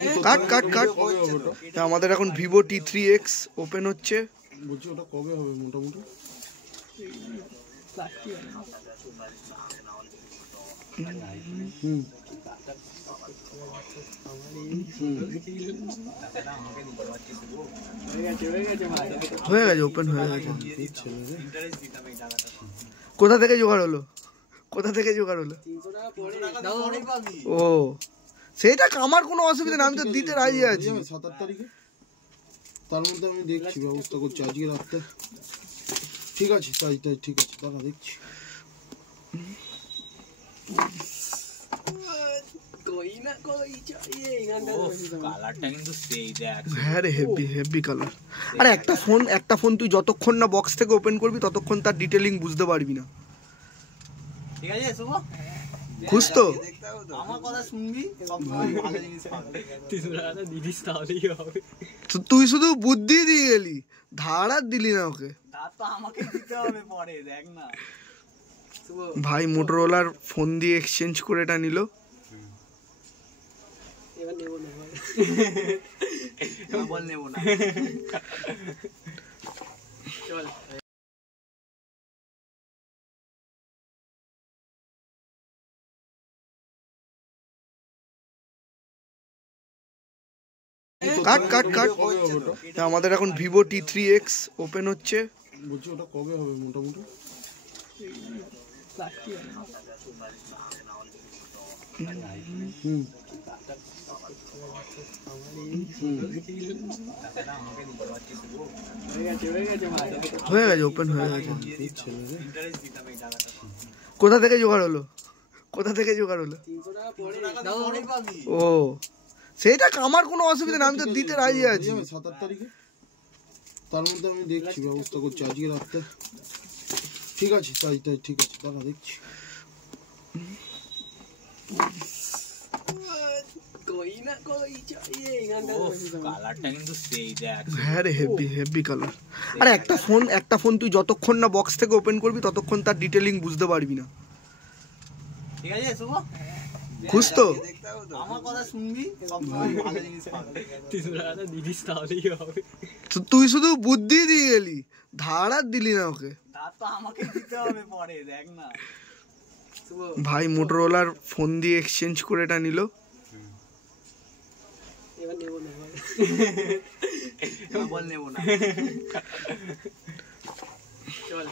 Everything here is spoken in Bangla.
কাট কাট কাট আমাদের এখন ভিভো T3X ওপেন হচ্ছে। বলছি ওটা কবে হবে মোটামুটি? হয়ে গেছে, ওপেন হয়ে গেছে। কোথা থেকে জোগাড় হলো? কোথা থেকে জোগাড় হলো? ও সেটা আমার কোনো অসুবিধা না, আমি তো দিতে রাজি আছি। 7-8 তারিখে তার মধ্যে আমি দেখছি, ব্যবস্থা করছি আজকে রাতে। ঠিক আছে তাই তাই ঠিক আছে, দাঁড়া দেখছি। হ্যাঁ রে, হেভি হেভি কালার। আরে একটা ফোন তুই যতক্ষণ না বক্স থেকে ওপেন করবি ততক্ষণ তার ডিটেলিং বুঝতে পারবি না। ঠিক আছে শুভ, খুশ তো? আমার কথা শুনবি, সব ভালো জিনিস পাবি। তুই শুধু বুদ্ধি দিয়ে গেলি, ধার আর দিলি না ওকে। তা তো আমাকে দিতে হবে পরে, দেখ না। ভাই মোটরোলার ফোন দিয়ে এক্সচেঞ্জ করে এটা নিল। এবার নেবো না, বল নেবো না। চল কাট কাট কাট আমাদের এখন ভিভো T3X ওপেন হচ্ছে। বলছি ওটা কবে হবে মোটামুটি? হয়ে গেছে, ওপেন হয়ে গেছে। কোথা থেকে জোগাড় হলো? কোথা থেকে জোগাড় হলো? ও সেটা আমার কোনো অসুবিধা না, আমি তো দিতে রাজি আছি। 7-8 তারিখে তার মধ্যে আমি দেখছি, ব্যবস্থা করছি আজকে রাতে। ঠিক আছে তাই তাই ঠিক আছে, দাঁড়া দেখছি। হ্যাঁ রে, হেভি হেভি কালার। আরে একটা ফোন তুই যতক্ষণ না বক্স থেকে ওপেন করবি ততক্ষণ তার ডিটেলিং বুঝতে পারবি না। ঠিক আছে শুভ, খুশ তো? আমার কথা শুনবি, সব ভালো জিনিস পাবি। তুই শুধু বুদ্ধি দিয়ে গেলি, ধার আর দিলি না ওকে। তা তো আমাকে দিতে হবে পরে, দেখ না। ভাই মোটরোলার ফোন দিয়ে এক্সচেঞ্জ করে এটা নিল। এবার নেবো না, বল নেবো না। চল।